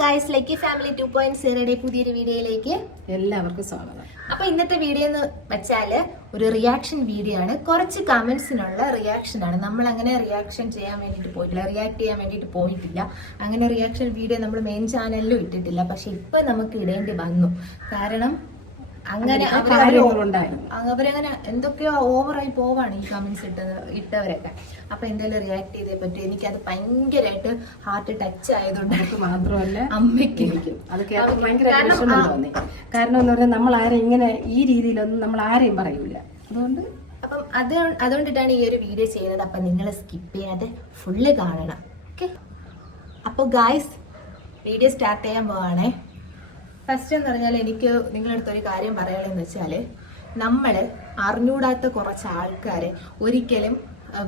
Guys lucky family two point സീറോയുടെ പുതിയൊരു വീഡിയോയിലേക്ക് എല്ലാവർക്കും സ്വാഗതം. അപ്പൊ ഇന്നത്തെ വീഡിയോ എന്ന് വെച്ചാൽ ഒരു റിയാക്ഷൻ വീഡിയോ ആണ്. കുറച്ച് കമന്റ്സിനുള്ള റിയാക്ഷൻ ആണ്. നമ്മൾ അങ്ങനെ റിയാക്ഷൻ ചെയ്യാൻ വേണ്ടിയിട്ട് പോയിട്ടില്ല റിയാക്ട് ചെയ്യാൻ വേണ്ടിയിട്ട് പോയിട്ടില്ല. അങ്ങനെ റിയാക്ഷൻ വീഡിയോ നമ്മൾ മെയിൻ ചാനലിലും ഇട്ടിട്ടില്ല. പക്ഷെ ഇപ്പൊ നമുക്ക് ഇടേണ്ടി വന്നു. കാരണം അങ്ങനെ. അവരങ്ങനെ എന്തൊക്കെയോ ഓവറായി പോവാണ് ഈ കമന്റ്സ് ഇട്ടത് ഇട്ടവരൊക്കെ. അപ്പൊ എന്തെങ്കിലും റിയാക്ട് ചെയ്തേ പറ്റും. എനിക്കത് ഭയങ്കരമായിട്ട് ഹാർട്ട് ടച്ച് ആയതുകൊണ്ട് മാത്രമല്ല അമ്മയ്ക്ക്. കാരണം എന്ന് പറഞ്ഞാൽ നമ്മൾ ആരും ഇങ്ങനെ ഈ രീതിയിലൊന്നും നമ്മൾ ആരെയും പറയൂല. അതുകൊണ്ട് അപ്പം അത് അതുകൊണ്ടിട്ടാണ് ഈ ഒരു വീഡിയോ ചെയ്യുന്നത്. അപ്പം നിങ്ങൾ സ്കിപ്പ് ചെയ്യാതെ ഫുള്ള് കാണണം. ഓക്കെ അപ്പോൾ ഗായ്സ് വീഡിയോ സ്റ്റാർട്ട് ചെയ്യാൻ പോവാണേ. ഫസ്റ്റ് എന്ന് പറഞ്ഞാൽ എനിക്ക് നിങ്ങളടുത്ത് ഒരു കാര്യം പറയാനെന്ന് വെച്ചാൽ നമ്മൾ അറിഞ്ഞൂടാത്ത കുറച്ച് ആൾക്കാരെ ഒരിക്കലും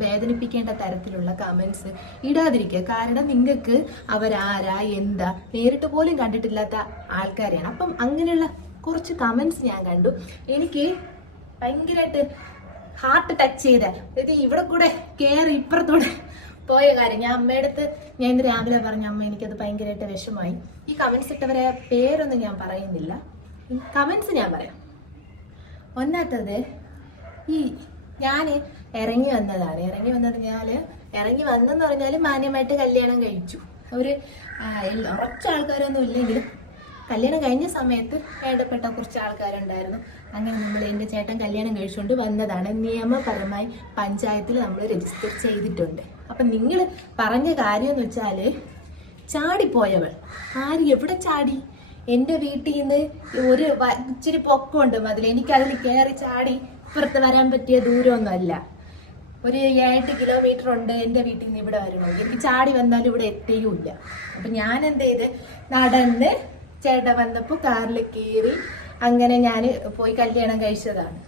വേദനിപ്പിക്കേണ്ട തരത്തിലുള്ള കമൻസ് ഇടാതിരിക്കുക. കാരണം നിങ്ങൾക്ക് അവരാരാ എന്താ നേരിട്ട് പോലും കണ്ടിട്ടില്ലാത്ത ആൾക്കാരെയാണ്. അപ്പം അങ്ങനെയുള്ള കുറച്ച് കമൻസ് ഞാൻ കണ്ടു. എനിക്ക് ഭയങ്കരമായിട്ട് ഹാർട്ട് ടച്ച് ചെയ്ത. ഇത് ഇവിടെ കൂടെ കയറി ഇപ്പുറത്തൂടെ പോയ കാര്യം ഞാൻ അമ്മയുടെ അടുത്ത് ഞാൻ ഇന്ന് രാവിലെ പറഞ്ഞ അമ്മ എനിക്കത് ഭയങ്കരമായിട്ട് വിഷമായി ഈ കമന്റ്സ് ഇട്ടവരെ പേരൊന്നും ഞാൻ പറയുന്നില്ല. കമന്റ്സ് ഞാൻ പറയാം. ഒന്നാത്തത് ഈ ഞാൻ ഇറങ്ങി വന്നതാണ്. ഇറങ്ങി വന്നത് ഞാൻ ഇറങ്ങി വന്നെന്ന് പറഞ്ഞാൽ മാന്യമായിട്ട് കല്യാണം കഴിച്ചു. ഒരു കുറച്ച് ആൾക്കാരൊന്നും ഇല്ലെങ്കിലും കല്യാണം കഴിഞ്ഞ സമയത്ത് വേണ്ടപ്പെട്ട കുറച്ച് ആൾക്കാരുണ്ടായിരുന്നു. അങ്ങനെ നമ്മൾ എന്റെ ചേട്ടൻ കല്യാണം കഴിച്ചുകൊണ്ട് വന്നതാണ്. നിയമപരമായി പഞ്ചായത്തിൽ നമ്മൾ രജിസ്റ്റർ ചെയ്തിട്ടുണ്ട്. അപ്പം നിങ്ങൾ പറഞ്ഞ കാര്യം എന്ന് വെച്ചാൽ ചാടിപ്പോയവൾ. ആര്? എവിടെ ചാടി? എന്റെ വീട്ടിൽ നിന്ന് ഒരു ഇച്ചിരി പൊക്കമുണ്ട് മതിൽ എനിക്ക് അതിൽ കയറി ചാടി ഇപ്പുറത്ത് വരാൻ പറ്റിയ ദൂരമൊന്നുമല്ല. ഒരു ഏഴെട്ട് കിലോമീറ്റർ ഉണ്ട് എന്റെ വീട്ടിൽ നിന്ന് ഇവിടെ വരണമെങ്കിൽ. എനിക്ക് ചാടി വന്നാലും ഇവിടെ എത്തുകയില്ല അപ്പൊ ഞാൻ എന്ത് ചെയ്ത്? നടന്ന് ചേട്ടൻ വന്നപ്പോൾ കാറിൽ കയറി അങ്ങനെ ഞാൻ പോയി കല്യാണം കഴിച്ചതാണ്.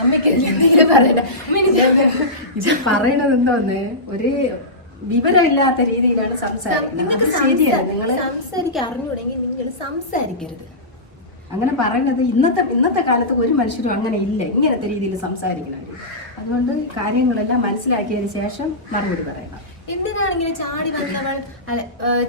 അമ്മയ്ക്ക് എന്തെങ്കിലും പറയണ്ട അമ്മ എനിക്ക് ഇത് പറയണത് എന്തോന്ന്? ഒരു വിവരമില്ലാത്ത രീതിയിലാണ് സംസാരിക്കുന്നത്. സംസാരിക്കാൻ അറിഞ്ഞുകൂടെങ്കിൽ നിങ്ങൾ സംസാരിക്കരുത്. അങ്ങനെ പറയണത് ഇന്നത്തെ ഇന്നത്തെ കാലത്ത് ഒരു മനുഷ്യരും അങ്ങനെ ഇല്ല. ഇങ്ങനത്തെ രീതിയിൽ സംസാരിക്കണം അതുകൊണ്ട് കാര്യങ്ങളെല്ലാം മനസ്സിലാക്കിയതിന് ശേഷം മറുപടി പറയണം. എന്തിനാണ് ഇങ്ങനെ ചാടി വന്നവൾ? അല്ല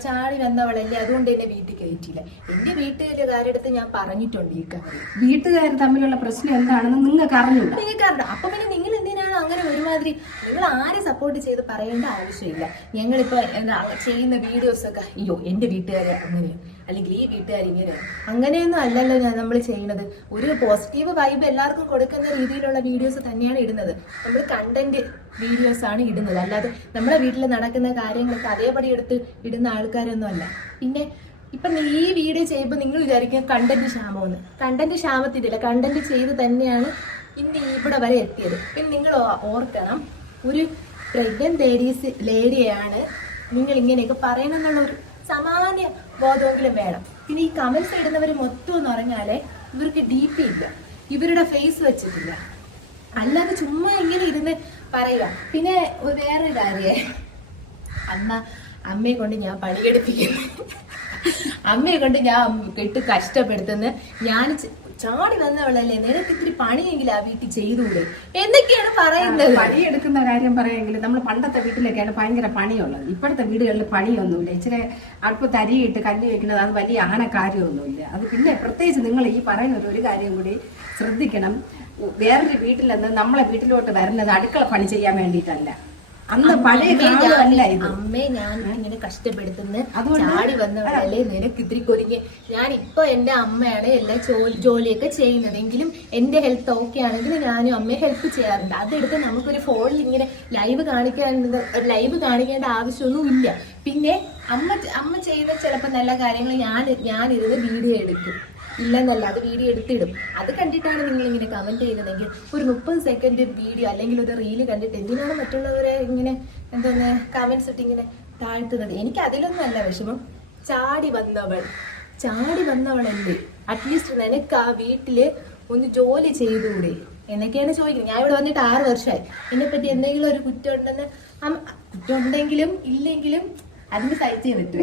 ചാടി വന്നവളല്ലേ? അതുകൊണ്ട് എന്നെ വീട്ടിൽ കയറ്റിയില്ല. എന്റെ വീട്ടുകാരുടെ അടുത്ത് ഞാൻ പറഞ്ഞിട്ടുണ്ട് ഈ കാര്യം വീട്ടുകാർ തമ്മിലുള്ള പ്രശ്നം എന്താണെന്ന് നിങ്ങൾക്ക് അറിഞ്ഞു നിങ്ങൾക്ക് അറിയാം അപ്പൊ പിന്നെ നിങ്ങൾ എന്തിനാണ് അങ്ങനെ ഒരുമാതിരി നിങ്ങൾ ആരെ സപ്പോർട്ട് ചെയ്ത് പറയേണ്ട ആവശ്യമില്ല. ഞങ്ങളിപ്പോ എന്താ ചെയ്യുന്ന വീഡിയോസ് ഒക്കെ അയ്യോ എന്റെ വീട്ടുകാരെ അങ്ങനെയാണ് അല്ലെങ്കിൽ ഈ വീട്ടുകാർ ഇങ്ങനെയാണ് അങ്ങനെയൊന്നും അല്ലല്ലോ ഞാൻ നമ്മൾ ചെയ്യുന്നത് ഒരു പോസിറ്റീവ് വൈബ് എല്ലാവർക്കും കൊടുക്കുന്ന രീതിയിലുള്ള വീഡിയോസ് തന്നെയാണ് ഇടുന്നത്. നമ്മൾ കണ്ടന്റ് വീഡിയോസ് ആണ് ഇടുന്നത്. അല്ലാതെ നമ്മുടെ വീട്ടിൽ നടക്കുന്ന കാര്യങ്ങളൊക്കെ അതേപടി എടുത്ത് ഇടുന്ന ആൾക്കാരൊന്നും അല്ല. പിന്നെ ഇപ്പൊ ഈ വീഡിയോ ചെയ്യുമ്പോൾ നിങ്ങൾ വിചാരിക്കുക കണ്ടന്റ് ക്ഷാമമെന്ന്. കണ്ടന്റ് ക്ഷാമത്തിട്ടില്ല കണ്ടന്റ് ചെയ്ത് തന്നെയാണ് ഇന്ന് ഇവിടെ വരെ എത്തിയത്. പിന്നെ നിങ്ങൾ ഓർക്കണം ഒരു പ്രഗ്നന്റ് ലേഡീസ് ലേഡിയാണ് നിങ്ങൾ ഇങ്ങനെയൊക്കെ പറയണമെന്നുള്ള ഒരു സാമാന്യ ബോധമെങ്കിലും വേണം. പിന്നെ ഈ കമൻസ് ഇടുന്നവർ മൊത്തം എന്ന് പറഞ്ഞാൽ ഇവർക്ക് ഡി പി ഇല്ല. ഇവരുടെ ഫേസ് വെച്ചിട്ടില്ല. അല്ലാതെ ചുമ്മാ ഇങ്ങനെ ഇരുന്ന് പറയുക. പിന്നെ വേറൊരു കാര്യേ. അമ്മ അമ്മയെ കൊണ്ട് ഞാൻ പണിയെടുപ്പിക്കുന്നു. അമ്മയെ കൊണ്ട് ഞാൻ കെട്ട് കഷ്ടപ്പെടുത്തുന്ന. ഞാൻ ചാടി വന്നവളല്ലേ? നിനക്ക് ഇത്തിരി പണിയെങ്കിലും ആ വീട്ടിൽ ചെയ്തൂടെ എന്നൊക്കെയാണ് പറയുന്നത്. പണിയെടുക്കുന്ന കാര്യം പറയുമെങ്കിൽ നമ്മൾ പണ്ടത്തെ വീട്ടിലൊക്കെയാണ് ഭയങ്കര പണിയുള്ളത്. ഇപ്പോഴത്തെ വീടുകളിൽ പണിയൊന്നുമില്ല. ഇച്ചിരി അടുപ്പ് തരിയിട്ട് കല്ല് വെക്കുന്നത് അത് വലിയ ആന കാര്യമൊന്നുമില്ല അത് പിന്നെ പ്രത്യേകിച്ച് നിങ്ങൾ ഈ പറയുന്ന ഒരു കാര്യം കൂടി ശ്രദ്ധിക്കണം. വേറൊരു വീട്ടിൽ നിന്ന് നമ്മളെ വീട്ടിലോട്ട് വരുന്നത് അടുക്കള പണി ചെയ്യാൻ വേണ്ടിയിട്ടല്ല. അന്ന് പഴയ അമ്മേ കാലമല്ല ഞാൻ- ഇത്. അമ്മേ ഞാൻ ഇങ്ങനെ കഷ്ടപ്പെടുത്തുന്ന. ചാടി വന്നവരല്ലേ നിനക്ക് ഇത്തിരി കൊതിക്കുക ഞാൻ ഇപ്പൊ എന്റെ അമ്മയാണ് എല്ലാ ജോലിയൊക്കെ ചെയ്യുന്നത് എങ്കിലും എന്റെ ഹെൽത്ത് ഓക്കെ ആണെങ്കിൽ ഞാനും അമ്മയെ ഹെൽപ്പ് ചെയ്യാറുണ്ട്. അതെടുത്ത് നമുക്കൊരു ഫോണിൽ ഇങ്ങനെ ലൈവ് കാണിക്കേണ്ടത് ലൈവ് കാണിക്കേണ്ട ആവശ്യമൊന്നും ഇല്ല. പിന്നെ അമ്മ അമ്മ ചെയ്യുന്ന ചിലപ്പോൾ നല്ല കാര്യങ്ങൾ ഞാൻ ഞാനിരുന്ന് വീഡിയോ എടുക്കും. ഇല്ലെന്നല്ല അത് വീഡിയോ എടുത്തിടും. അത് കണ്ടിട്ടാണ് നിങ്ങൾ ഇങ്ങനെ കമന്റ് ചെയ്തതെങ്കിൽ ഒരു മുപ്പത് സെക്കൻഡ് വീഡിയോ അല്ലെങ്കിൽ ഒരു റീൽ കണ്ടിട്ട് എന്തിനാണ് മറ്റുള്ളവരെ ഇങ്ങനെ എന്തോന്ന് കമന്റ്സ് ഇട്ട് ഇങ്ങനെ താഴ്ത്തുന്നത്? എനിക്ക് അതിലൊന്നും അല്ല വിഷമം. ചാടി വന്നവൾ ചാടി വന്നവളല്ലേ അറ്റ്ലീസ്റ്റ് നിനക്ക് ആ വീട്ടിൽ ഒന്ന് ജോലി ചെയ്തുകൂടെ? എന്നൊക്കെയാണ് ചോദിക്കുന്നത്. ഞാൻ ഇവിടെ വന്നിട്ട് ആറ് വർഷമായി. എന്നെപ്പറ്റി എന്തെങ്കിലും ഒരു കുറ്റം ഉണ്ടെന്ന് കുറ്റം ഉണ്ടെങ്കിലും ഇല്ലെങ്കിലും അതിന് സഹിച്ചേ പറ്റൂ.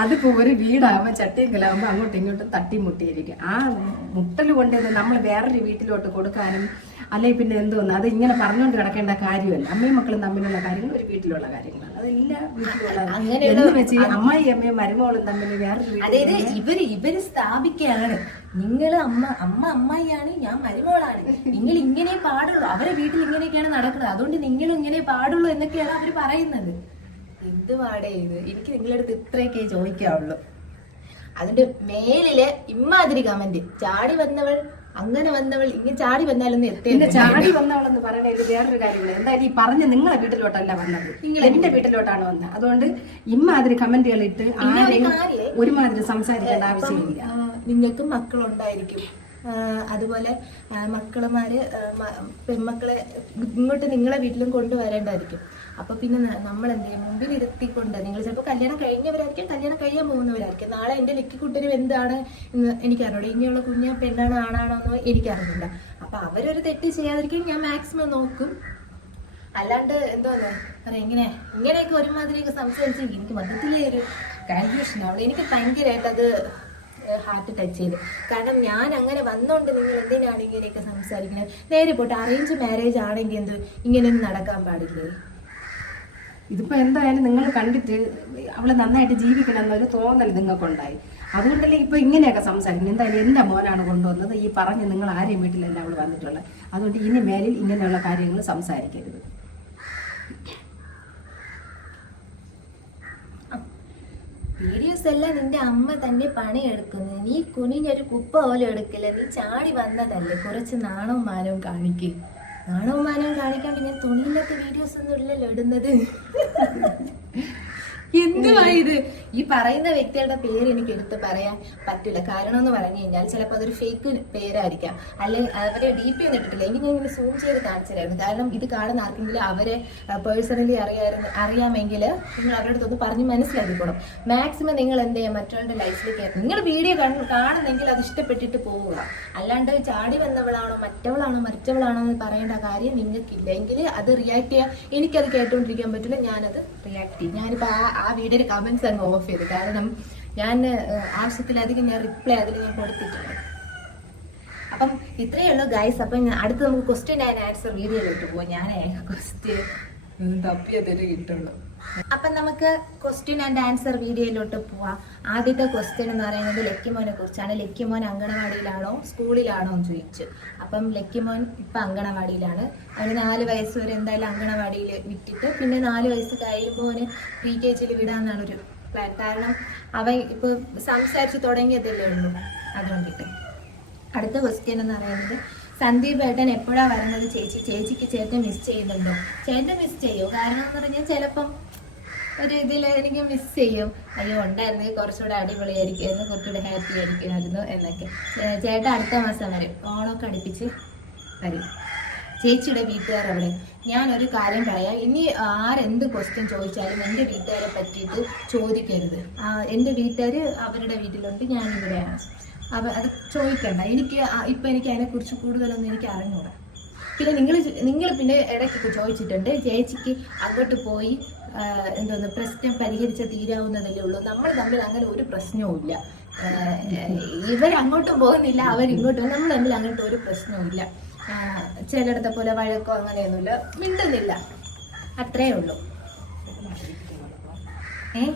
അത് ഒരു വീടാകുമ്പോൾ ചട്ടിയും കലാകുമ്പോൾ അങ്ങോട്ടും ഇങ്ങോട്ടും തട്ടി മുട്ടിയിരിക്കും. ആ മുട്ടൽ കൊണ്ട് നമ്മൾ വേറൊരു വീട്ടിലോട്ട് കൊടുക്കാനും അല്ലെങ്കിൽ പിന്നെ എന്തോന്ന് അത് ഇങ്ങനെ പറഞ്ഞുകൊണ്ട് കിടക്കേണ്ട കാര്യമല്ല. അമ്മയും മക്കളും തമ്മിലുള്ള കാര്യങ്ങൾ ഒരു വീട്ടിലുള്ള കാര്യങ്ങളാണ്. അതെല്ലാ വീട്ടിലുള്ള വെച്ച് അമ്മയും അമ്മായി മരുമോളും തമ്മിൽ വേറൊരു അതായത് ഇവർ ഇവർ സ്ഥാപിക്കുകയാണ്. നിങ്ങൾ അമ്മ അമ്മ അമ്മായിയാണ് ഞാൻ മരുമോളാണ്. നിങ്ങൾ ഇങ്ങനെ പാടുള്ളൂ. അവരെ വീട്ടിൽ ഇങ്ങനെയൊക്കെയാണ് നടക്കുന്നത്. അതുകൊണ്ട് നിങ്ങൾ ഇങ്ങനെ പാടുള്ളൂ എന്നൊക്കെയാണ് അവർ പറയുന്നത്. എന്ത് പാടേ ഇത്? എനിക്ക് നിങ്ങളുടെ അടുത്ത് ഇത്രയൊക്കെ ചോദിക്കാവുള്ളൂ. അതിന്റെ മേലിൽ ഇമ്മാതിരി കമന്റ് ചാടി വന്നവൾ അങ്ങനെ വന്നവൾ ഇങ്ങനെ ചാടി വന്നാലൊന്നും എത്തില്ല ചാടി വന്നവളെന്ന് പറയണതിൽ വേറൊരു കാര്യമില്ല എന്തായാലും ഈ പറഞ്ഞ നിങ്ങളെ വീട്ടിലോട്ടല്ല വന്നത്. നിങ്ങൾ എന്റെ വീട്ടിലോട്ടാണ് വന്നത്. അതുകൊണ്ട് ഇമ്മാതിരി കമന്റുകൾ ഇട്ട് ആരെയും ഒരുമാതിരി സംസാരിക്കേണ്ട ആവശ്യമില്ല. നിങ്ങൾക്ക് മക്കളുണ്ടായിരിക്കും. അതുപോലെ മക്കളുമാര് പെൺമക്കളെ ഇങ്ങോട്ട് നിങ്ങളെ വീട്ടിലും കൊണ്ടുവരേണ്ടതായിരിക്കും. അപ്പൊ പിന്നെ നമ്മൾ എന്ത് ചെയ്യും മുമ്പിൽ ഇരുത്തിക്കൊണ്ട് നിങ്ങൾ ചിലപ്പോൾ കല്യാണം കഴിഞ്ഞവരായിരിക്കും കല്യാണം കഴിയാൻ പോകുന്നവരായിരിക്കും. നാളെ എന്റെ ലക്കിക്കുട്ടിനും എന്താണ് എന്ന് എനിക്കറിഞ്ഞൂടെ. ഇനിയുള്ള കുഞ്ഞാ പെണ്ണാണോ ആണാണോ എന്ന് എനിക്കറിഞ്ഞില്ല അപ്പൊ അവരൊരു തെറ്റ് ചെയ്യാതിരിക്കും ഞാൻ മാക്സിമം നോക്കും. അല്ലാണ്ട് എന്തോന്ന് അറിയാം ഇങ്ങനെ ഇങ്ങനെയൊക്കെ ഒരുമാതിരിയൊക്കെ സംസാരിച്ച് എനിക്ക് മൊത്തത്തിലേ ഒരു കൺഫ്യൂഷൻ ആവുള്ളൂ. എനിക്ക് ഭയങ്കരമായിട്ട് അത് ഹാർട്ട് ടച്ച് ചെയ്ത്. കാരണം ഞാൻ അങ്ങനെ വന്നോണ്ട് നിങ്ങൾ എന്തിനാണ് ഇങ്ങനെയൊക്കെ സംസാരിക്കുന്നത്? നേരെ പോട്ടെ അറേഞ്ച് മാരേജ് ആണെങ്കിൽ എന്ത്? ഇങ്ങനെയൊന്നും നടക്കാൻ പാടില്ലേ? ഇതിപ്പോ എന്തായാലും നിങ്ങൾ കണ്ടിട്ട് അവളെ നന്നായിട്ട് ജീവിക്കണം എന്നൊരു തോന്നൽ നിങ്ങൾക്കുണ്ടായി. അതുകൊണ്ടല്ലേ ഇപ്പൊ ഇങ്ങനെയൊക്കെ സംസാരിക്കുന്നത് എന്തായാലും എന്റെ മോനാണ് കൊണ്ടുവന്നത്. ഈ പറഞ്ഞ് നിങ്ങൾ ആരെയും വീട്ടിലല്ല അവൾ വന്നിട്ടുള്ളത് അതുകൊണ്ട് ഇനി മേലിൽ ഇങ്ങനെയുള്ള കാര്യങ്ങൾ സംസാരിക്കരുത്. വീഡിയോസ് എല്ലാം നിന്റെ അമ്മ തന്നെ പണിയെടുക്കുന്നു. നീ കുനിഞ്ഞൊരു കുപ്പ പോലെ എടുക്കില്ല. നീ ചാടി വന്നതല്ലേ. കുറച്ച് നാണവും മാനവും കാണിക്ക്. നാണവും മാനവും കാണിക്കാൻ പിന്നെ തുണിയില്ലാത്ത വീഡിയോസ് ഒന്നും ഇല്ലല്ലോ ഇടുന്നത്. എന്തുവാ ഇത്? ഈ പറയുന്ന വ്യക്തിയുടെ പേര് എനിക്ക് എടുത്ത് പറയാൻ പറ്റില്ല. കാരണം എന്ന് പറഞ്ഞു കഴിഞ്ഞാൽ ചിലപ്പോൾ അതൊരു ഫേക്ക് പേരായിരിക്കാം. അല്ലെങ്കിൽ അവരെ ഡി പി ഒന്നും ഇട്ടിട്ടില്ല. എനിക്ക് ഞാൻ ഇങ്ങനെ സൂം ചെയ്ത് കാണിച്ചില്ലായിരുന്നു കാരണം ഇത് കാണുന്ന ആർക്കെങ്കിലും അവരെ പേഴ്സണലി അറിയാമായിരുന്നു അറിയാമെങ്കിൽ നിങ്ങൾ അവരുടെ അടുത്തൊന്ന് പറഞ്ഞ് മനസ്സിലാക്കിക്കോളും മാക്സിമം നിങ്ങൾ എന്ത് ചെയ്യുക മറ്റൊരാളുടെ ലൈഫിലേക്ക് നിങ്ങൾ വീഡിയോ കാണുന്നെങ്കിൽ അത് ഇഷ്ടപ്പെട്ടിട്ട് പോവുക. അല്ലാണ്ട് ചാടി വന്നവളാണോ മറ്റവളാണോ മറ്റവളാണോ എന്ന് പറയേണ്ട കാര്യം നിങ്ങൾക്കില്ല. എങ്കിൽ അത് റിയാക്ട് ചെയ്യാൻ എനിക്കത് കേട്ടുകൊണ്ടിരിക്കാൻ പറ്റില്ല. ഞാനത് റിയാക്ട് ചെയ്യും. ഞാനിപ്പോൾ ആ ആ വീഡിയോ കമൻസ് അങ്ങ് ഓഫ് ചെയ്തു. കാരണം ഞാൻ ആവശ്യത്തിലധികം ഞാൻ റിപ്ലൈ അതിൽ ഞാൻ കൊടുത്തിട്ടുണ്ട്. അപ്പം ഇത്രയേ ഉള്ളൂ ഗൈസ് അപ്പം അടുത്ത് നമുക്ക് ക്വസ്റ്റ്യൻ ആൻഡ് ആൻസർ വീഡിയോയിലോട്ട് പോകും ഞാൻ ക്വസ്റ്റ്യൻ തപ്പിയതൊരു കിട്ടുള്ളൂ. അപ്പം നമുക്ക് ക്വസ്റ്റ്യൻ ആൻഡ് ആൻസർ വീഡിയോയിലോട്ട് പോവാം. ആദ്യത്തെ ക്വസ്റ്റ്യൻ എന്ന് പറയുന്നത് ലക്കിമോനെ കുറിച്ചാണ്. ലക്കിമോൻ അങ്കണവാടിയിലാണോ സ്കൂളിലാണോ എന്ന് ചോദിച്ചു. അപ്പം ലക്കിമോൻ ഇപ്പം അങ്കണവാടിയിലാണ്. അവന് നാല് വയസ്സ് വരെ എന്തായാലും അങ്കണവാടിയിൽ വിട്ടിട്ട് പിന്നെ നാല് വയസ്സ് കഴിയുമ്പോൾ അവന് പ്രീ കെ ജിയിൽ വിടാമെന്നാണ് ഒരു പ്ലാൻ കാരണം അവൻ ഇപ്പൊ സംസാരിച്ച് തുടങ്ങിയതല്ലേ ഉള്ളൂ. അതുകൊണ്ടിട്ട്. അടുത്ത ക്വസ്റ്റ്യൻ എന്ന് പറയുന്നത് സന്ദീപ് ഏട്ടൻ എപ്പോഴാണ് വരുന്നത്? ചേച്ചി ചേച്ചിക്ക് ചേട്ടൻ മിസ് ചെയ്യുന്നുണ്ടോ? ചേട്ടൻ മിസ് ചെയ്യോ. കാരണം എന്ന് പറഞ്ഞാൽ ചിലപ്പം ഒരു എനിക്ക് മിസ് ചെയ്യും. അയ്യോ ഉണ്ടായിരുന്നെങ്കിൽ കുറച്ചുകൂടെ അടിപൊളിയായിരിക്കുമായിരുന്നു കുറച്ചുകൂടെ ഹാപ്പി ആയിരിക്കുമായിരുന്നു എന്നൊക്കെ. ചേട്ടാ അടുത്ത മാസം വരും. ഓണമൊക്കെ അടുപ്പിച്ച് വരും. ചേച്ചിയുടെ വീട്ടുകാർ അവിടെ. ഞാൻ ഒരു കാര്യം പറയാം. ഇനി ആരെന്ത് ക്വസ്റ്റ്യൻ ചോദിച്ചാലും എന്റെ വീട്ടുകാരെ പറ്റിയിട്ട് ചോദിക്കരുത്. എന്റെ വീട്ടുകാർ അവരുടെ വീട്ടിലുണ്ട് ഞാൻ ഇവിടെയാണ് അവ അത് ചോദിക്കണ്ട. എനിക്ക് ഇപ്പം എനിക്ക് അതിനെക്കുറിച്ച് കൂടുതലൊന്നും എനിക്ക് അറിഞ്ഞൂടാ. പിന്നെ നിങ്ങൾ നിങ്ങൾ പിന്നെ ഇടയ്ക്കൊക്കെ ചോദിച്ചിട്ടുണ്ട് ചേച്ചിക്ക് അങ്ങോട്ട് പോയി എന്തോന്ന് പ്രശ്നം പരിഹരിച്ച തീരാവുന്നതല്ലേ ഉള്ളൂ. നമ്മൾ തമ്മിൽ അങ്ങനെ ഒരു പ്രശ്നവും ഇല്ല. ഇവർ അങ്ങോട്ടും പോകുന്നില്ല അവരിങ്ങോട്ടും നമ്മൾ തമ്മിൽ അങ്ങോട്ട് ഒരു പ്രശ്നവും ഇല്ല. ആ, ചിലയിടത്തെ പോലെ വഴക്കോ അങ്ങനെയൊന്നുമില്ല. മിണ്ടുന്നില്ല. അത്രേ ഉള്ളൂ. ഏ?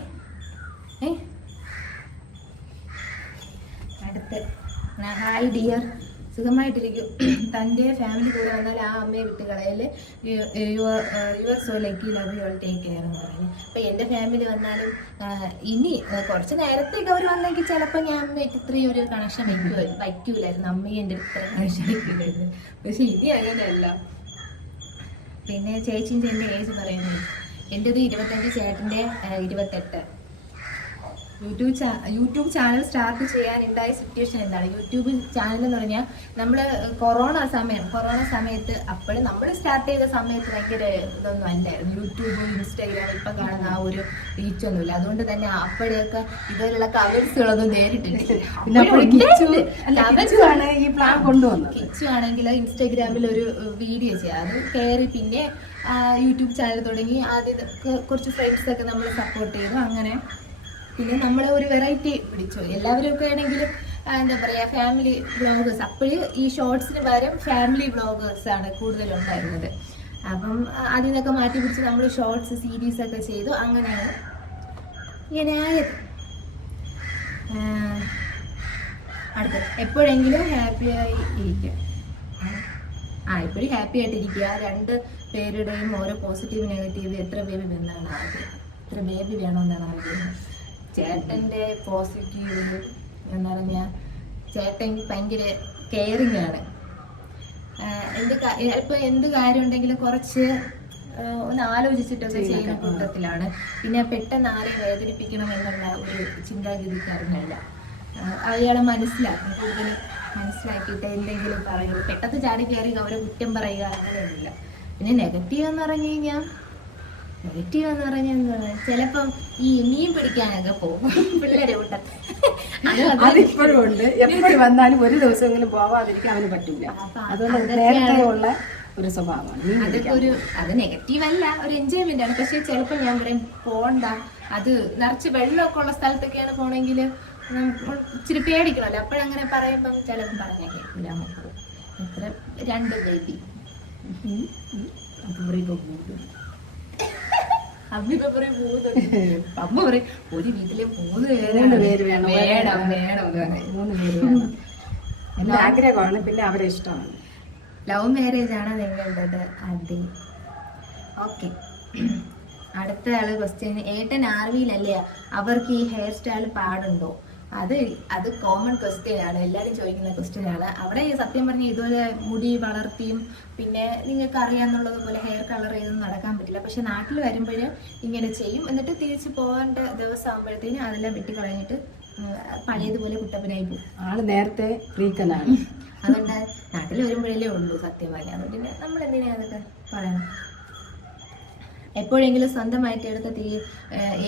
ഏ? അടുത്ത്. Hi dear. സുഖമായിട്ടിരിക്കും. തന്റെ ഫാമിലി കൂടെ വന്നാൽ ആ അമ്മയെ വിട്ട് കളയൽ your so lucky love you all take care എന്ന് പറഞ്ഞു അപ്പോൾ എന്റെ ഫാമിലി വന്നാലും ഇനി കുറച്ച് നേരത്തേക്ക് അവർ വന്നെങ്കിൽ ചിലപ്പോൾ ഞാൻ അമ്മയ്ക്ക് ഇത്രയും ഒരു കണക്ഷൻ വയ്ക്കുമായിരുന്നു വയ്ക്കൂലായിരുന്നു. അമ്മയും എന്റെ ഇത്ര കണക്ഷൻ വയ്ക്കില്ലായിരുന്നു പക്ഷെ ഇനി അങ്ങനെയല്ല. പിന്നെ ചേച്ചിന്റെ എന്റെ ഏജ് പറയുന്നത് എന്റെത് ഇരുപത്തഞ്ച് ചേട്ടന്റെ ഇരുപത്തെട്ട്. യൂട്യൂബ് ചാ യൂട്യൂബ് ചാനൽ സ്റ്റാർട്ട് ചെയ്യാനുണ്ടായ സിറ്റുവേഷൻ എന്താണ്? യൂട്യൂബ് ചാനൽ എന്ന് പറഞ്ഞാൽ നമ്മൾ കൊറോണ സമയം കൊറോണ സമയത്ത് അപ്പോൾ നമ്മൾ സ്റ്റാർട്ട് ചെയ്ത സമയത്ത് ഭയങ്കര ഇതൊന്നും അല്ലായിരുന്നു. യൂട്യൂബ് ഇൻസ്റ്റാഗ്രാം ഇപ്പം കാണുന്ന ആ ഒരു റീച്ചൊന്നുമില്ല അതുകൊണ്ട് തന്നെ അപ്പോഴൊക്കെ ഇതുപോലുള്ള കവേഴ്സുകളൊന്നും നേരിട്ടില്ല ഈ പ്ലാൻ കിച്ചു ആണെങ്കിൽ ഇൻസ്റ്റാഗ്രാമിൽ ഒരു വീഡിയോ ചെയ്യാം. അത് കയറി പിന്നെ യൂട്യൂബ് ചാനൽ തുടങ്ങി. ആദ്യം കുറച്ച് ഫ്രണ്ട്സ് ഒക്കെ നമ്മൾ സപ്പോർട്ട് ചെയ്തു. അങ്ങനെ പിന്നെ നമ്മൾ ഒരു വെറൈറ്റി പിടിച്ചു. എല്ലാവരും ഒക്കെ എന്താ പറയുക ഫാമിലി വ്ളോഗേഴ്സ് അപ്പോഴും ഈ ഷോർട്സിന് പകരം ഫാമിലി വ്ളോഗേഴ്സ് ആണ് കൂടുതലുണ്ടായിരുന്നത്. അപ്പം അതിൽ നിന്നൊക്കെ മാറ്റി പിടിച്ച് നമ്മൾ ഷോർട്സ് സീരീസ് ഒക്കെ ചെയ്തു. അങ്ങനെയാണ് ഇങ്ങനെ ആയത്. അടുത്തത്. എപ്പോഴെങ്കിലും ഹാപ്പിയായി ഇരിക്കുക ആ എപ്പോഴും ഹാപ്പി ആയിട്ടിരിക്കുക. രണ്ട് പേരുടെയും ഓരോ പോസിറ്റീവ് നെഗറ്റീവ് എത്ര ബേബി വേണമെന്നാണ് ആഗ്രഹം? എത്ര ബേബി വേണമെന്നാണ് ആഗ്രഹം. ചേട്ടന്റെ പോസിറ്റീവ് എന്ന് പറഞ്ഞാൽ ചേട്ടൻ ഭയങ്കര കെയറിങ് ആണ്. എന്ത് ചിലപ്പോൾ എന്ത് കാര്യം ഉണ്ടെങ്കിലും കുറച്ച് ഒന്ന് ആലോചിച്ചിട്ടൊക്കെ ചെയ്യുന്ന കൂട്ടത്തിലാണ്. പിന്നെ പെട്ടെന്ന് ആരെയും വേദനിപ്പിക്കണം എന്നുള്ള ഒരു ചിന്താഗതിക്കാരനല്ല. അയാളെ മനസ്സിലാക്കി. കൂടുതൽ മനസ്സിലാക്കിയിട്ട് എന്തെങ്കിലും പറയുക പെട്ടെന്ന് ചാടി കയറി അവരെ കുറ്റം പറയുക അങ്ങനെയൊന്നുമില്ല. പിന്നെ നെഗറ്റീവ് എന്ന് പറഞ്ഞു കഴിഞ്ഞാൽ നെഗറ്റീവ് എന്ന് പറഞ്ഞാൽ എന്താണ്? ചിലപ്പം ഈ മീൻ പിടിക്കാനൊക്കെ പോകും. പിള്ളേരെ കൂട്ടത്ത് അത് അത് അതിപ്പോഴും ഉണ്ട്. എപ്പോഴും വന്നാലും ഒരു ദിവസമെങ്കിലും പോവാതിരിക്കാൻ അവന് പറ്റില്ല അതുകൊണ്ട് നേരത്തെ ഉള്ള ഒരു സ്വഭാവമാണ്. അതൊക്കെ ഒരു അത് നെഗറ്റീവ് അല്ല. ഒരു എൻജോയ്മെന്റ് ആണ്. പക്ഷെ ചിലപ്പോൾ ഞാൻ പറയും പോണ്ട. അത് നിറച്ച് വെള്ളമൊക്കെ ഉള്ള സ്ഥലത്തൊക്കെയാണ് പോണെങ്കിൽ ഇച്ചിരി പേടിക്കണമല്ലോ. അപ്പോഴങ്ങനെ പറയുമ്പം ചിലപ്പോൾ പറഞ്ഞാൽ കേൾക്കില്ല നമുക്ക്. ഇത്ര രണ്ട് ബേബി അമ്മിപ്പ പറയും മൂന്ന് അമ്മ പറയും ഒരു വീട്ടിലെ മൂന്ന് മൂന്ന് പേര് പേരാണ് വേണം. വേണം വേണം. എന്ന് പറയും. മൂന്ന് പേര് വേണം. എന്റെ ആഗ്രഹമാണ് പിന്നെ അവരെ ഇഷ്ടമാണ്. ലവ് മാരേജ് ആണ് നിങ്ങളുടേത് അതെ ഓക്കെ. അടുത്ത ആൾ ക്വസ്റ്റ്യൻ ഏട്ടൻ ആർവിയിലല്ലേ അവർക്ക് ഈ ഹെയർ സ്റ്റൈൽ പാടുണ്ടോ? അത് അത് കോമൺ ക്വസ്റ്റ്യൻ ആണ്. എല്ലാവരും ചോദിക്കുന്ന ക്വസ്റ്റ്യൻ ആണ്. അവിടെ സത്യം പറഞ്ഞ ഇതുപോലെ മുടി വളർത്തിയും പിന്നെ നിങ്ങൾക്ക് അറിയാന്നുള്ളത് പോലെ ഹെയർ കളർ ചെയ്തൊന്നും നടക്കാൻ പറ്റില്ല. പക്ഷെ നാട്ടിൽ വരുമ്പോൾ ഇങ്ങനെ ചെയ്യും. എന്നിട്ട് തിരിച്ച് പോകേണ്ട ദിവസം ആകുമ്പോഴത്തേനും അതെല്ലാം വെട്ടി കളഞ്ഞിട്ട് പഴയതുപോലെ കുട്ടപ്പനായി പോകും. ആൾ നേരത്തെ ഫ്രീക്കനാണ് അതുകൊണ്ട് നാട്ടിൽ വരുമ്പോഴല്ലേ ഉള്ളൂ സത്യം പറഞ്ഞാൽ അതുകൊണ്ട് പിന്നെ നമ്മൾ എന്തിനാ അതൊക്കെ പറയണം? എപ്പോഴെങ്കിലും സ്വന്തമായിട്ട് എടുത്ത തീ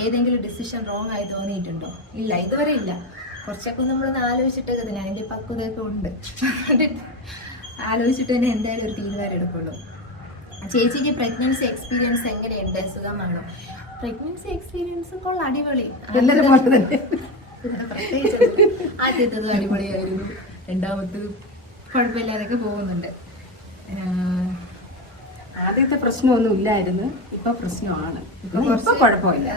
ഏതെങ്കിലും ഡിസിഷൻ റോങ് ആയി തോന്നിയിട്ടുണ്ടോ? ഇല്ല ഇതുവരെ ഇല്ല. കുറച്ചൊക്കെ നമ്മളൊന്ന് ആലോചിച്ചിട്ടൊക്കെ തന്നെ അതിന്റെ പക്വതയൊക്കെ ഉണ്ട്. ആലോചിച്ചിട്ട് തന്നെ എന്തായാലും ഒരു തീരുമാനം എടുക്കുള്ളൂ. ചേച്ചിക്ക് പ്രഗ്നൻസി എക്സ്പീരിയൻസ് എങ്ങനെയുണ്ട്? സുഖമാണോ? പ്രഗ്നൻസി എക്സ്പീരിയൻസ് കൊള്ള അടിപൊളി. പ്രത്യേകിച്ച് ആദ്യത്തത് അടിപൊളിയായിരുന്നു. രണ്ടാമത്തത് കുഴപ്പമില്ലാതൊക്കെ പോകുന്നുണ്ട്. ആദ്യത്തെ പ്രശ്നമൊന്നും ഇല്ലായിരുന്നു. ഇപ്പൊ പ്രശ്നമാണ്. ഇപ്പൊ കുറച്ച് കുഴപ്പമില്ല.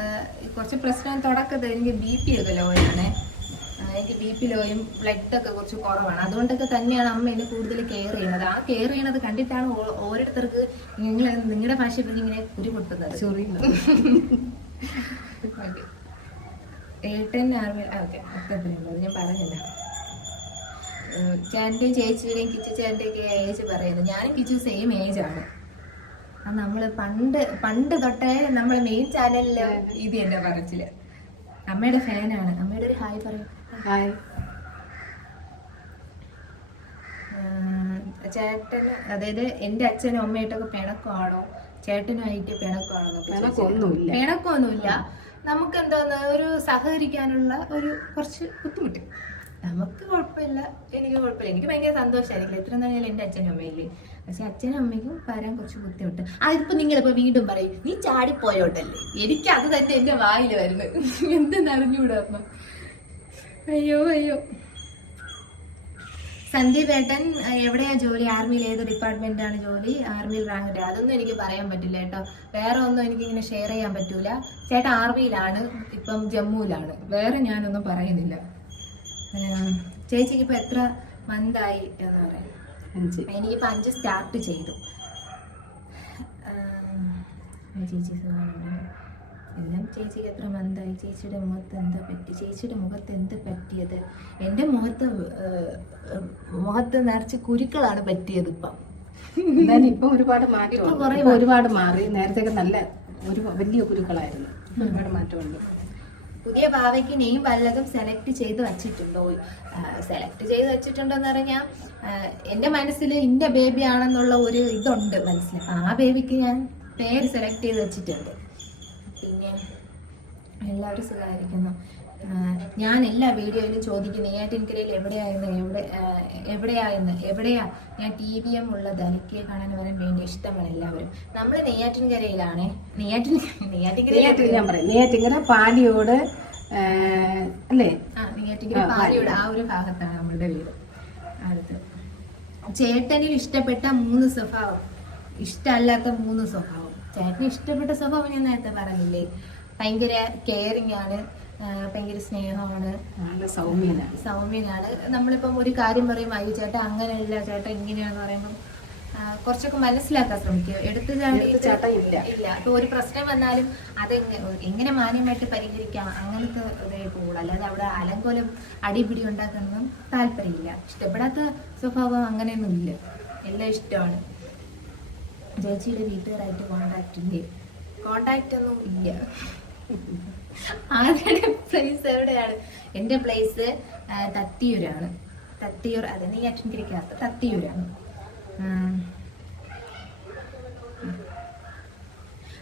കുറച്ച് പ്രശ്നം തുടക്കത്തിൽ എനിക്ക് ബി പി ഒക്കെ ലോയാണ് എനിക്ക് ബി പി ലോയും ബ്ലഡ് ഒക്കെ കുറച്ച് കുറവാണ്. അതുകൊണ്ടൊക്കെ തന്നെയാണ് അമ്മ എന്നെ കൂടുതൽ കെയർ ചെയ്യുന്നത്. ആ കെയർ ചെയ്യണത് കണ്ടിട്ടാണ് ഓരോരുത്തർക്ക് നിങ്ങൾ നിങ്ങളുടെ ഭാഷയിൽ പറഞ്ഞ് ഇങ്ങനെ കുരു പൊട്ടുന്നത് സോറി. ഏട്ടൻ ആർമി ഓക്കെ ഞാൻ പറഞ്ഞില്ല. ചേട്ടന്റെയും ചേച്ചിയുടെയും കിച്ചു ചേട്ടന്റെയൊക്കെ ഏജ് പറയുന്നത്. ഞാനും കിച്ചു സെയിം ഏജ് നമ്മൾ പണ്ട് പണ്ട് തൊട്ടേ നമ്മുടെ മെയിൻ ചാനലിൽ ഇത് എന്റെ പറച്ചിൽ. അമ്മയുടെ ഫാനാണ് അമ്മയുടെ ഒരു ഹായ് പറയൂ. ഹായ് ചേട്ടന് അതായത് എന്റെ അച്ഛനും അമ്മയായിട്ടൊക്കെ പിണക്കമാണോ? ചേട്ടനുമായിട്ട് പിണക്കമാണോ പിണക്കൊന്നുമില്ല നമുക്ക് എന്തോന്ന് ഒരു സഹകരിക്കാനുള്ള ഒരു കുറച്ച് ബുദ്ധിമുട്ട്. നമുക്ക് കുഴപ്പമില്ല. എനിക്ക് കുഴപ്പമില്ല. എനിക്ക് ഭയങ്കര സന്തോഷമായിരിക്കില്ല എത്ര നാളും എന്റെ അച്ഛനും അമ്മയില്ലേ? പക്ഷെ അച്ഛനും അമ്മയ്ക്കും വരാൻ കുറച്ച് ബുദ്ധിമുട്ട്. അതിപ്പോ നിങ്ങളിപ്പോ വീണ്ടും പറയും നീ ചാടിപ്പോയോട്ടല്ലേ എനിക്ക് അത് തന്നെ എന്റെ വായിൽ വരുന്നു എന്ത് അറിഞ്ഞൂടാ അമ്മ. അയ്യോ അയ്യോ. സന്ദീപ് ഏട്ടൻ എവിടെയാ ജോലി? ആർമിയിൽ ഏത് ഡിപ്പാർട്ട്മെന്റ് ആണ് ജോലി? ആർമിയിൽ റാങ്ക് അതൊന്നും എനിക്ക് പറയാൻ പറ്റില്ല കേട്ടോ. വേറെ ഒന്നും എനിക്ക് ഇങ്ങനെ ഷെയർ ചെയ്യാൻ പറ്റൂല. ചേട്ടൻ ആർമിയിലാണ് ഇപ്പം ജമ്മുവിലാണ്. വേറെ ഞാനൊന്നും പറയുന്നില്ല. ചേച്ചിക്ക് ഇപ്പൊ എത്ര മന്തായി എന്ന് പറയാം. എനിക്കിപ്പോ അഞ്ച് സ്റ്റാർട്ട് ചെയ്തു. ചേച്ചി സുഖമാണോ? എല്ലാം ചേച്ചിക്ക് എത്ര മന്തായി ചേച്ചിയുടെ മുഖത്ത് എന്താ പറ്റി? ചേച്ചിയുടെ മുഖത്ത് എന്ത് പറ്റിയത്? എന്റെ മുഖത്ത് മുഖത്ത് നിറച്ച് കുരുക്കളാണ് പറ്റിയത് ഇപ്പം. എന്തായാലും ഇപ്പൊ ഒരുപാട് മാറ്റം ഒരുപാട് മാറി. നേരത്തെ നല്ല ഒരു വലിയ കുരുക്കളായിരുന്നു. ഒരുപാട് മാറ്റമുണ്ട് പുതിയ ഭാവയ്ക്ക് നെയിം വല്ലതും സെലക്ട് ചെയ്ത് വച്ചിട്ടുണ്ടോ? സെലക്ട് ചെയ്ത് വെച്ചിട്ടുണ്ടോ എന്ന് പറഞ്ഞാൽ എന്റെ മനസ്സിൽ ഇന്റെ ബേബി ആണെന്നുള്ള ഒരു ഇതുണ്ട് മനസ്സിൽ ആ ബേബിക്ക് ഞാൻ പേര് സെലക്ട് ചെയ്ത് വെച്ചിട്ടുണ്ട്. പിന്നെ എല്ലാവരും സുഖമായിരിക്കുന്നു. ഞാൻ എല്ലാ വീഡിയോയിലും ചോദിക്കും നെയ്യാറ്റിൻകരയിൽ എവിടെയായിരുന്നു? എവിടെ എവിടെയായിരുന്നു? എവിടെയാ? ഞാൻ ടി വി എം ഉള്ളത്. എനിക്ക് കാണാൻ വരാൻ വേണ്ടി ഇഷ്ടമാണ് എല്ലാവരും. നമ്മൾ നെയ്യാറ്റിൻകരയിലാണ്. നെയ്യാറ്റിൻ നെയ്യാറ്റിൻകര ഞാൻ പറയാം. നെയ്യാറ്റിങ്കര പാലിയോട് അല്ലേ? ആ നെയ്യാറ്റിൻകര ആ, ആ ഒരു ഭാഗത്താണ് നമ്മളുടെ വീട്. അടുത്ത്. ചേട്ടനിൽ ഇഷ്ടപ്പെട്ട മൂന്ന് സ്വഭാവം. ഇഷ്ടമല്ലാത്ത മൂന്ന് സ്വഭാവം. ചേട്ടന് ഇഷ്ടപ്പെട്ട സ്വഭാവം ഞാൻ നേരത്തെ പറഞ്ഞില്ലേ? ഭയങ്കര കെയറിങ് ആണ്. ഭയങ്കര സ്നേഹമാണ്. സൗമ്യനാണ് സൗമ്യനാണ്. നമ്മളിപ്പം ഒരു കാര്യം പറയും അയ്യോ ചേട്ടാ അങ്ങനെയല്ല ചേട്ടാ ഇങ്ങനെയാണെന്ന് പറയുമ്പം കുറച്ചൊക്കെ മനസ്സിലാക്കാൻ ശ്രമിക്കുക എടുത്തു ചാടി ഇല്ല. ഇല്ല. ഇപ്പൊ ഒരു പ്രശ്നം വന്നാലും അത് എങ്ങനെ മാന്യമായിട്ട് പരിഹരിക്കാം? അങ്ങനത്തെ ഇതേ പോകുള്ളൂ അല്ലാതെ അവിടെ അലങ്കോലം അടിപിടി ഉണ്ടാക്കണമെന്നും താല്പര്യമില്ല. ഇഷ്ടപ്പെടാത്ത സ്വഭാവം അങ്ങനെയൊന്നും ഇല്ല. എല്ലാം ഇഷ്ടമാണ്. ചേച്ചിയുടെ വീട്ടുകാരായിട്ട് കോണ്ടാക്ട് ഇല്ലേ കോണ്ടാക്ട് ഒന്നും ഇല്ല. ആരുടെ പ്ലേസ് എവിടെയാണ്? എന്റെ പ്ലേസ് തത്തിയൂരാണ് തത്തിയൂർ അത് നെയ്യാറ്റിൻകരയ്ക്കകത്ത് തത്തിയൂരാണ് ഉം.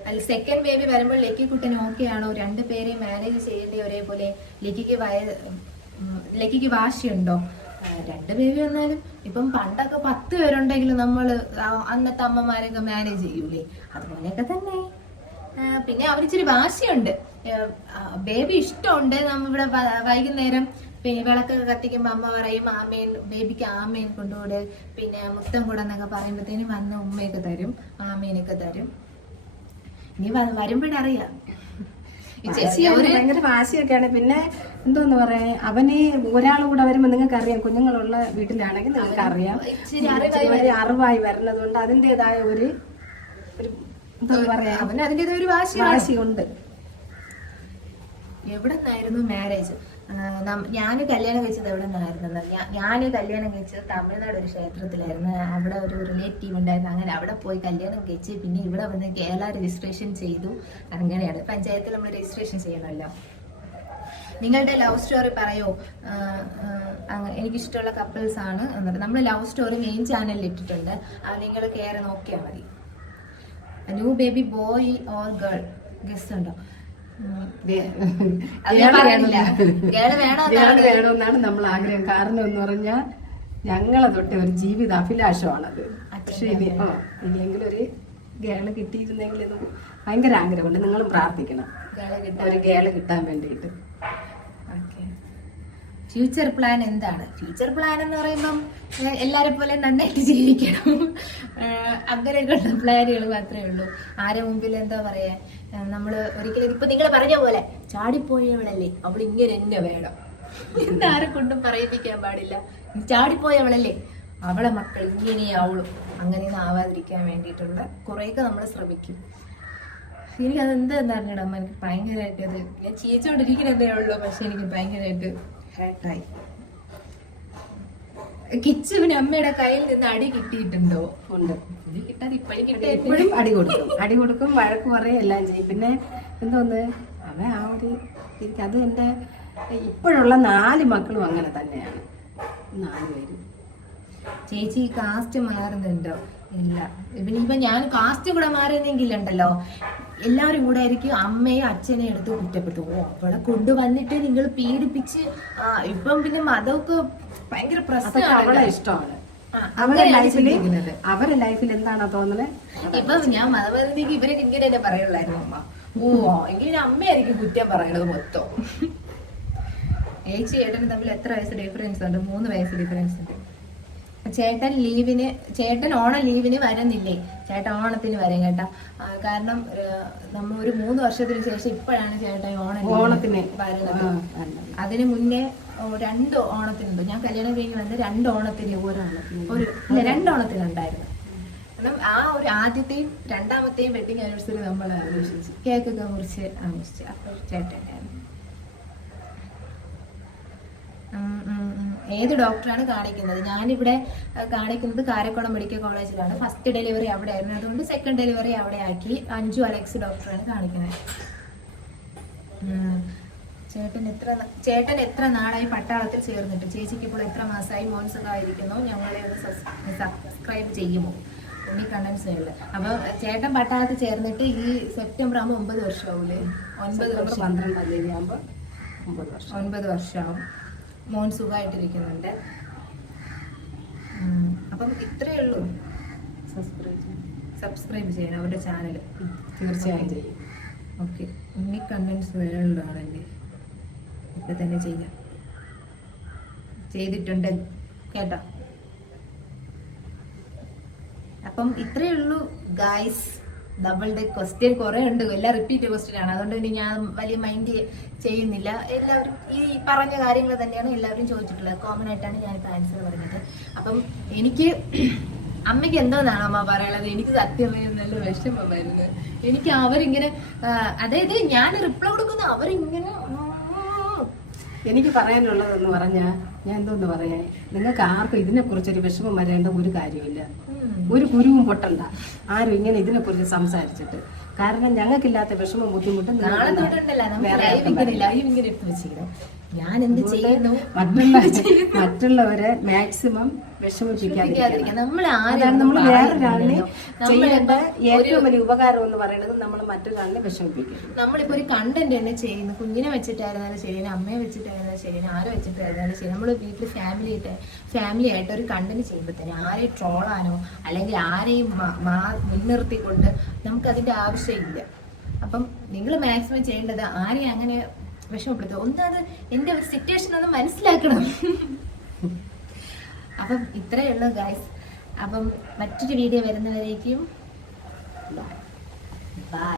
അല്ല സെക്കൻഡ് ബേബി വരുമ്പോൾ ലക്കിക്കുട്ടൻ ഓക്കെ ആണോ? രണ്ട് പേരെ മാനേജ് ചെയ്യേണ്ട ഒരേപോലെ? ലക്കിക്ക് വയ ലക്കിക്ക് വാശിയുണ്ടോ? രണ്ട് ബേബി വന്നാലും ഇപ്പം പണ്ടൊക്കെ പത്ത് പേരുണ്ടെങ്കിലും നമ്മൾ അന്നത്തെ അമ്മമാരെയൊക്കെ മാനേജ് ചെയ്യൂലേ? അതുപോലെയൊക്കെ തന്നെ. പിന്നെ അവരിച്ചിരി വാശിയുണ്ട്. ബേബി ഇഷ്ടമുണ്ട്. നമ്മളിവിടെ ഇവിടെ വൈകുന്നേരം പിന്നെ വിളക്കൊക്കെ കത്തിക്കുമ്പോൾ അമ്മ പറയും ആമേൻ ബേബിക്ക് ആമേൻ കൊണ്ടുകൂടെ. പിന്നെ മുത്തം കൂടെ എന്നൊക്കെ പറയുമ്പോഴത്തേനും വന്ന് ഉമ്മയൊക്കെ തരും ആമേനൊക്കെ തരും. ഇനി വരുമ്പോഴറിയാം ഭയങ്കര വാശിയൊക്കെയാണ്. പിന്നെ എന്തോന്ന് പറയാ അവന് ഒരാൾ കൂടെ വരുമ്പോ നിങ്ങൾക്ക് അറിയാം കുഞ്ഞുങ്ങളുള്ള വീട്ടിലാണെങ്കിൽ നിങ്ങൾക്ക് അറിയാം അറിവായി വരുന്നതുകൊണ്ട് ഒരു വരുന്നത് കൊണ്ട് അതിന്റെതായ ഒരു അവന് അതിന്റെതായ ഒരു വാശി വാശിയുണ്ട്. എവിടെ നിന്നായിരുന്നു മാരേജ് ഞാൻ കല്യാണം കഴിച്ചത് എവിടെ നിന്നായിരുന്നു ഞാൻ കല്യാണം കഴിച്ചത് തമിഴ്നാട് ഒരു ക്ഷേത്രത്തിലായിരുന്നു. അവിടെ ഒരു റിലേറ്റീവ് ഉണ്ടായിരുന്നു. അങ്ങനെ അവിടെ പോയി കല്യാണം കഴിച്ച് പിന്നെ ഇവിടെ വന്ന് കേരള രജിസ്ട്രേഷൻ ചെയ്തു. അങ്ങനെയാണ്. പഞ്ചായത്തിൽ നമ്മൾ രജിസ്ട്രേഷൻ ചെയ്യണമല്ലോ. നിങ്ങളുടെ ലവ് സ്റ്റോറി പറയോ. എനിക്കിഷ്ടമുള്ള കപ്പിൾസ് ആണ്. നമ്മൾ ലവ് സ്റ്റോറി മെയിൻ ചാനലിൽ ഇട്ടിട്ടുണ്ട്. അത് നിങ്ങൾ കയറി നോക്കിയാൽ മതി. New baby boy or girl guest ഉണ്ടോ. വേണമെന്നാണ് നമ്മൾ ആഗ്രഹം കാരണം എന്ന് പറഞ്ഞാൽ ഞങ്ങളെ തൊട്ട് ഒരു ജീവിത അഭിലാഷമാണത്. പക്ഷേ ഇനി ആ ഇനിയെങ്കിലും ഒരു ഗേൾ കിട്ടിയിരുന്നെങ്കിൽ ഭയങ്കര ആഗ്രഹമുണ്ട്. നിങ്ങളും പ്രാർത്ഥിക്കണം. ഒരു ഗേൾ കിട്ടാൻ വേണ്ടിയിട്ട്. ഫ്യൂച്ചർ പ്ലാൻ എന്താണ്? ഫ്യൂച്ചർ പ്ലാൻ എന്ന് പറയുമ്പം എല്ലാരെ പോലെ നന്നായിട്ട് ജീവിക്കണം. അങ്ങനെയൊക്കെയുള്ള പ്ലാനുകൾ മാത്രമേ ഉള്ളൂ. ആരെ മുമ്പിൽ എന്താ പറയാ? നമ്മൾ ഒരിക്കലും ഇപ്പൊ നിങ്ങൾ പറഞ്ഞ പോലെ ചാടിപ്പോയവളല്ലേ അവൾ ഇങ്ങനെ തന്നെ വേണം. എന്താരെ കൊണ്ടും പറയിപ്പിക്കാൻ പാടില്ല. ചാടിപ്പോയവളല്ലേ അവളെ മക്കൾ ഇങ്ങനെയാവുള്ളൂ അങ്ങനെയൊന്നും ആവാതിരിക്കാൻ വേണ്ടിയിട്ടുള്ള കുറേയൊക്കെ നമ്മൾ ശ്രമിക്കും. എനിക്കത് എന്താ എന്താന്ന് അറിഞ്ഞിടമ്മ എനിക്ക് ഭയങ്കരമായിട്ട് അത് ഞാൻ ചിരിച്ചോണ്ടിരിക്കുന്നതേ ഉള്ളൂ പക്ഷെ എനിക്ക് ഭയങ്കരമായിട്ട് ഹേർട്ടായി കിച്ചുവിന് അമ്മയുടെ കയ്യിൽ നിന്ന് അടി കിട്ടിയിട്ടുണ്ടോ? ഉണ്ട്. കിട്ടാതെ ഇപ്പോഴും കിട്ടിയ എപ്പോഴും അടി കൊടുക്കും. അടി കൊടുക്കും വഴക്ക് പറയും എല്ലാം ചെയ്യും. പിന്നെ എന്തോന്ന്? അവൻ ആ ഒരു അത് എന്റെ ഇപ്പോഴുള്ള നാല് മക്കളും അങ്ങനെ തന്നെയാണ്. നാല് പേരും. ചേച്ചി കാസ്റ്റ് മാറുന്നുണ്ടോ? ഇല്ല. പിന്നെ ഇപ്പൊ ഞാൻ കാസ്റ്റ് കൂടെ മാറുന്നെങ്കിലുണ്ടല്ലോ. എല്ലാവരും കൂടെ ആയിരിക്കും അമ്മയും അച്ഛനെയും എടുത്ത് കുറ്റപ്പെട്ടു ഓ അവിടെ കൊണ്ടുവന്നിട്ട് നിങ്ങൾ പീഡിപ്പിച്ച് ഇപ്പം പിന്നെ മതമൊക്കെ ഭയങ്കര പ്രശ്നം പ്രശ്നമാണ് ഇഷ്ടമാണ്. അവരെ ലൈഫിൽ എന്താണോ തോന്നുന്നത് ഇപ്പൊ ഞാൻ മതപരത്തേക്ക് ഇവരെ ഇങ്ങനെ തന്നെ പറയുള്ളായിരുന്നു അമ്മ. ഓ എങ്കിൽ അമ്മയായിരിക്കും കുറ്റം പറയണത് മൊത്തം. ഏച്ചി ഏട്ടനും തമ്മിൽ എത്ര വയസ്സ് ഡിഫറൻസ് ഉണ്ട്? മൂന്ന് വയസ്സ് ഡിഫറൻസ് ഉണ്ട്. ചേട്ടൻ ലീവിന് ചേട്ടൻ ഓണം ലീവിന് വരുന്നില്ലേ? ചേട്ടൻ ഓണത്തിന് വരും കേട്ടാ. കാരണം നമ്മൾ നമ്മ ഒരു മൂന്ന് വർഷത്തിന് ശേഷം ഇപ്പോഴാണ് ചേട്ടൻ ഓണം ഓണത്തിന്. വരുന്നത്. അതിന് മുന്നേ രണ്ട് ഓണത്തിനുണ്ട്. ഞാൻ കല്യാണം കഴിഞ്ഞ് വന്ന് രണ്ട് ഓണത്തിന് ഒരു രണ്ട് ഓണത്തിനുണ്ടായിരുന്നു. കാരണം ആ ഒരു ആദ്യത്തെയും രണ്ടാമത്തെയും വെഡിങ് ആനിവേഴ്സറി നമ്മൾ ആഘോഷിച്ചു കേക്കൊക്കെ മുറിച്ച് ആഘോഷിച്ചു. അപ്പോൾ ചേട്ടൻ. ഏത് ഡോക്ടറാണ് കാണിക്കുന്നത്? ഞാനിവിടെ കാണിക്കുന്നത് കാരക്കുളം മെഡിക്കൽ കോളേജിലാണ്. ഫസ്റ്റ് ഡെലിവറി അവിടെ ആയിരുന്നു അതുകൊണ്ട് സെക്കൻഡ് ഡെലിവറി അവിടെ ആക്കി അഞ്ചു അലക്സ് ഡോക്ടറാണ് കാണിക്കുന്നത്. ചേട്ടൻ എത്ര ചേട്ടൻ എത്ര നാളായി പട്ടാളത്തിൽ ചേർന്നിട്ട്? ചേച്ചിക്ക് ഇപ്പോൾ എത്ര മാസമായി മോൻ സുഖമായിരിക്കുന്നു. ഞങ്ങളെ ഒന്ന് സബ്സ്ക്രൈബ് ചെയ്യുമോ? ഉണ്ണി കണ്ണൻ അപ്പൊ ചേട്ടൻ പട്ടാളത്തിൽ ചേർന്നിട്ട് ഈ സെപ്റ്റംബർ ആകുമ്പോൾ ഒമ്പത് വർഷമാവൂലേ? ഒൻപത് വർഷം. പന്ത്രണ്ടാം തീയതി ആകുമ്പോൾ ഒൻപത് വർഷമാവും. മോൻ സുഖമായിട്ടിരിക്കുന്നുണ്ട്. അപ്പം ഇത്രയേ ഉള്ളൂ. സബ്സ്ക്രൈബ് ചെയ്യും. സബ്സ്ക്രൈബ് ചെയ്യണം അവരുടെ ചാനൽ തീർച്ചയായും. ചെയ്യും. ഓക്കെ ഉണ്ണി കണ്ടൻസ് വേൾഡാണല്ലേ ഇപ്പം തന്നെ ചെയ്യാം. ചെയ്തിട്ടുണ്ട്. കേട്ടോ? അപ്പം ഇത്രയേ ഉള്ളൂ ഗായ്സ് നമ്മളുടെ ക്വസ്റ്റ്യൻ കുറെ ഉണ്ട്. എല്ലാം റിപ്പീറ്റ് ക്വസ്റ്റ്യൻ ആണ്. അതുകൊണ്ട് തന്നെ ഞാൻ വലിയ മൈൻഡ് ചെയ്യുന്നില്ല. എല്ലാവരും ഈ പറഞ്ഞ കാര്യങ്ങൾ തന്നെയാണ് എല്ലാവരും ചോദിച്ചിട്ടുള്ളത്. കോമൺ ആയിട്ടാണ് ഞാനിപ്പോൾ ആൻസർ പറഞ്ഞത്. അപ്പം എനിക്ക് അമ്മയ്ക്ക് എന്തോന്നാണ് അമ്മ പറയുന്നത് എനിക്ക് സത്യം നല്ല വിഷമമായിരുന്നു. എനിക്ക് അവരിങ്ങനെ അതായത് ഞാൻ റിപ്ലൈ കൊടുക്കുന്ന അവരിങ്ങനെ എനിക്ക് പറയാനുള്ളതെന്ന് പറഞ്ഞാൽ ഞാൻ എന്തോന്ന് പറയാ? നിങ്ങൾക്ക് ആർക്കും ഇതിനെക്കുറിച്ചൊരു വിഷമം വരേണ്ട ഒരു കാര്യമില്ല ഒരു കുരുവും പൊട്ടണ്ട. ആരും ഇങ്ങനെ ഇതിനെക്കുറിച്ച് സംസാരിച്ചിട്ട്. കാരണം ഞങ്ങൾക്കില്ലാത്ത വിഷമം ബുദ്ധിമുട്ടും ഞാൻ എന്ത് ചെയ്യുന്നു? മറ്റുള്ള മറ്റുള്ളവരെ മാക്സിമം വിഷമിപ്പിക്കാതിരിക്കണം. നമ്മൾ നമ്മൾ വേറൊരാളിനെ ചെയ്യേണ്ട ഏറ്റവും വലിയ ഉപകാരം എന്ന് പറയുന്നത് നമ്മൾ മറ്റൊരാളിനെ വിഷമിപ്പിക്കരുത്. നമ്മളിപ്പോ ഒരു കണ്ടന്റ് തന്നെ ചെയ്യുന്നു. കുഞ്ഞിനെ വെച്ചിട്ടായിരുന്നാലും ശരി അമ്മയെ വെച്ചിട്ടായിരുന്നാലും ശരി ആരെ വെച്ചിട്ടായിരുന്നാലും ശരി. നമ്മൾ വീട്ടിൽ ഫാമിലി ആയിട്ട് ഫാമിലി ആയിട്ട് ഒരു കണ്ടന്റ് ചെയ്യുമ്പോൾ തന്നെ ആരെയും ട്രോളാനോ അല്ലെങ്കിൽ ആരെയും മുൻനിർത്തിക്കൊണ്ട് നമുക്ക് അതിന്റെ ആവശ്യമില്ല. അപ്പം നിങ്ങൾ മാക്സിമം ചെയ്യേണ്ടത് ആരെയും അങ്ങനെ വിഷമപ്പെടുത്തുക ഒന്നത് എന്റെ ഒരു സിറ്റുവേഷൻ ഒന്ന് മനസ്സിലാക്കണം. അപ്പം ഇത്രയേ ഉള്ളൂ ഗൈസ് അപ്പം മറ്റൊരു വീഡിയോ വരുന്നവരേക്കും ബൈ